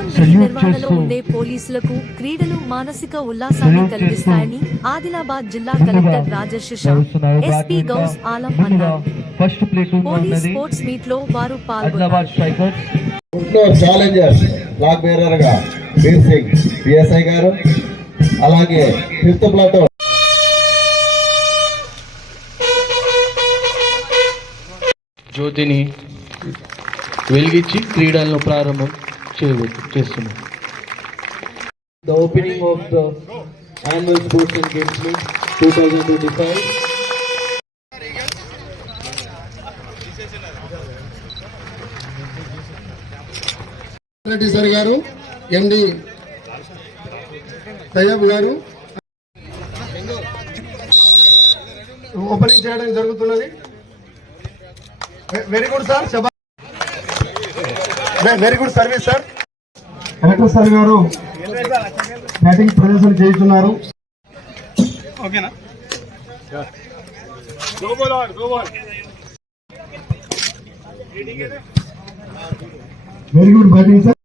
నిత్యం విధి నిర్వహణలో ఉండే పోలీసులకు క్రీడలు మానసిక ఉల్లాసాన్ని కలిగిస్తాయని ఆదిలాబాద్ జిల్లా కలెక్టర్ రాజర్షి షా, ఎస్పీ గౌస్ ఆలం అన్నారు. పోలీస్ స్పోర్ట్స్ మీట్ లో వారు పాల్గొన్నారు. ఫ్లాగ్ బేరర్ గా వీర్ సింగ్ పిఎస్ఐ గారు, అలాగే ఫిఫ్త్ ప్లాటూన్ జ్యోతిని వెలిగించి క్రీడలను ప్రారంభం చేస్తున్నాం. The opening of the annual sports and games meet 2025. Reddy సార్ గారు, ఎండి తయ్యబ్ గారు ఓపెనింగ్ చేయడం జరుగుతున్నది. Very good sir, very good service sir. Collector sir గారు బ్యాటింగ్ ప్రదర్శన చేస్తున్నారు. Very good batting sir.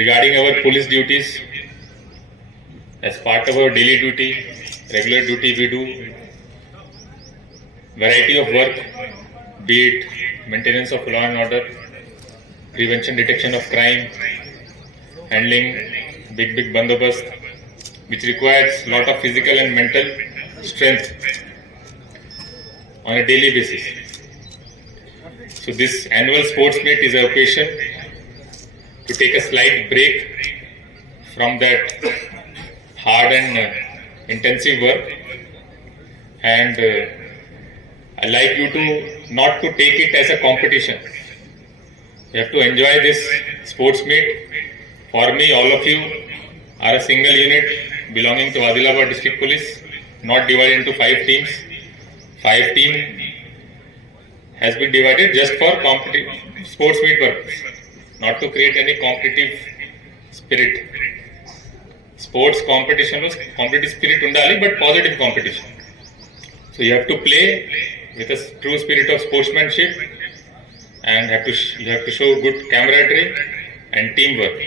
Regarding our police duties, as part of our daily duty, regular duty, we do variety of work, be it maintenance of law and order, prevention detection of crime, handling big bandobast, which requires lot of physical and mental strength on a daily basis. So this annual sports meet is an occasion to take a slight break from that hard and intensive work, and I like you to not to take it as a competition. You have to enjoy this sports meet. For me, all of you are a single unit belonging to Adilabad District Police, not divided into 5 teams. 5 team has been divided just for sports meet purpose, not to create any competitive spirit. Sports competition was competitive spirit undali, but positive competition. So you have to play with a true spirit of sportsmanship, and you have to show good camaraderie and teamwork.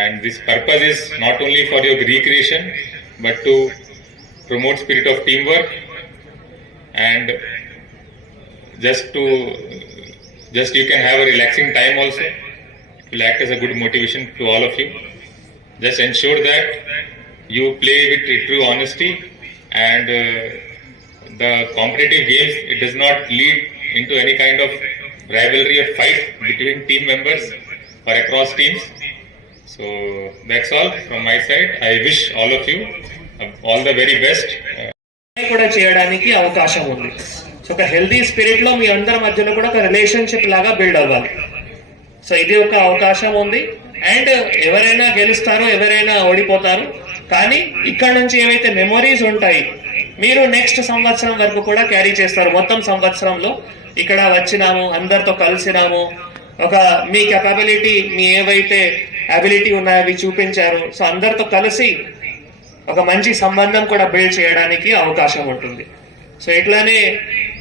And this purpose is not only for your recreation, but to promote spirit of teamwork, and just you can have a relaxing time also. It will act as a good motivation to all of you. Just ensure that you play with true honesty, and the competitive games, it does not lead into any kind of rivalry or fight between team members or across teams. So that's all from my side. I wish all of you all the very best. కూడా చేయడానికి అవకాశం ఉంది. సో ఒక healthy spirit లో మీ అందరి మధ్యలో కూడా ఒక రిలేషన్షిప్ లాగా బిల్డ్ అవ్వాలి. సో ఇది ఒక అవకాశం ఉంది. అండ్ ఎవరైనా గెలుస్తారో, ఎవరైనా ఓడిపోతారు, కానీ ఇక్కడ నుంచి ఏవైతే మెమొరీస్ ఉంటాయి మీరు నెక్స్ట్ సంవత్సరం వరకు కూడా క్యారీ చేస్తారు. మొత్తం సంవత్సరంలో ఇక్కడ వచ్చినాము, అందరితో కలిసినాము, ఒక మీ కెపాబిలిటీ, మీ ఏవైతే అబిలిటీ ఉన్నాయో అవి చూపించారు. సో అందరితో కలిసి ఒక మంచి సంబంధం కూడా బిల్డ్ చేయడానికి అవకాశం ఉంటుంది. సో ఇట్లానే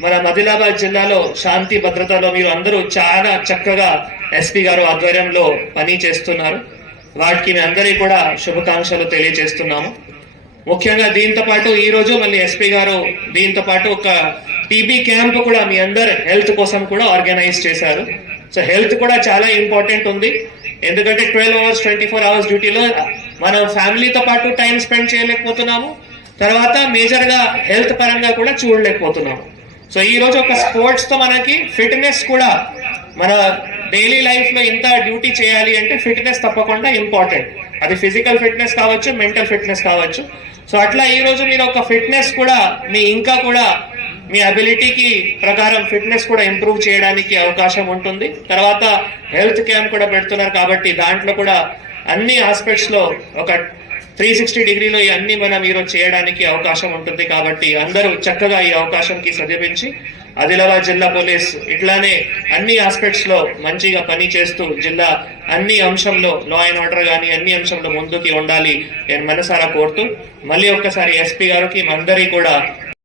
మన ఆదిలాబాద్ జిల్లాలో శాంతి భద్రతలో మీరు అందరూ చాలా చక్కగా ఎస్పీ గారు ఆధ్వర్యంలో పని చేస్తున్నారు. వాటికి మీ అందరికీ కూడా శుభాకాంక్షలు తెలియజేస్తున్నాము. ముఖ్యంగా దీంతో పాటు ఈ రోజు మళ్ళీ ఎస్పీ గారు దీంతో పాటు ఒక టీబీ క్యాంప్ కూడా మీ అందరు హెల్త్ కోసం కూడా ఆర్గనైజ్ చేశారు. సో హెల్త్ కూడా చాలా ఇంపార్టెంట్ ఉంది. ఎందుకంటే 12 hours 24 hours డ్యూటీలో మనం ఫ్యామిలీతో పాటు టైం స్పెండ్ చేయలేకపోతున్నాము, తర్వాత మేజర్ గా హెల్త్ పరంగా కూడా చూడలేకపోతున్నాము. సో ఈ రోజు ఒక స్పోర్ట్స్ తో మనకి ఫిట్నెస్ కూడా, మన డైలీ లైఫ్ లో ఇంత డ్యూటీ చేయాలి అంటే ఫిట్నెస్ తప్పకుండా ఇంపార్టెంట్. అది ఫిజికల్ ఫిట్నెస్ కావచ్చు, మెంటల్ ఫిట్నెస్ కావచ్చు. సో అట్లా ఈ రోజు మీరు ఒక ఫిట్నెస్ కూడా ఇంకా కూడా మీ అబిలిటీకి ప్రకారం ఫిట్నెస్ కూడా ఇంప్రూవ్ చేయడానికి అవకాశం ఉంటుంది. తర్వాత హెల్త్ క్యాంప్ కూడా పెడుతున్నారు కాబట్టి దాంట్లో కూడా అన్ని ఆస్పెక్ట్స్ లో ఒక 360 డిగ్రీలో అన్ని మనం ఈరోజు చేయడానికి అవకాశం ఉంటుంది. కాబట్టి అందరూ చక్కగా ఈ అవకాశంకి సద్వినియోగించి ఆదిలాబాద్ జిల్లా పోలీస్ ఇట్లానే అన్ని ఆస్పెక్ట్స్ లో మంచిగా పని చేస్తూ జిల్లా అన్ని అంశంలో లా అండ్ ఆర్డర్ కానీ అన్ని అంశంలో ముందుకి ఉండాలి నేను మనసారా కోరుతూ మళ్ళీ ఒక్కసారి ఎస్పీ గారికి అందరికీ కూడా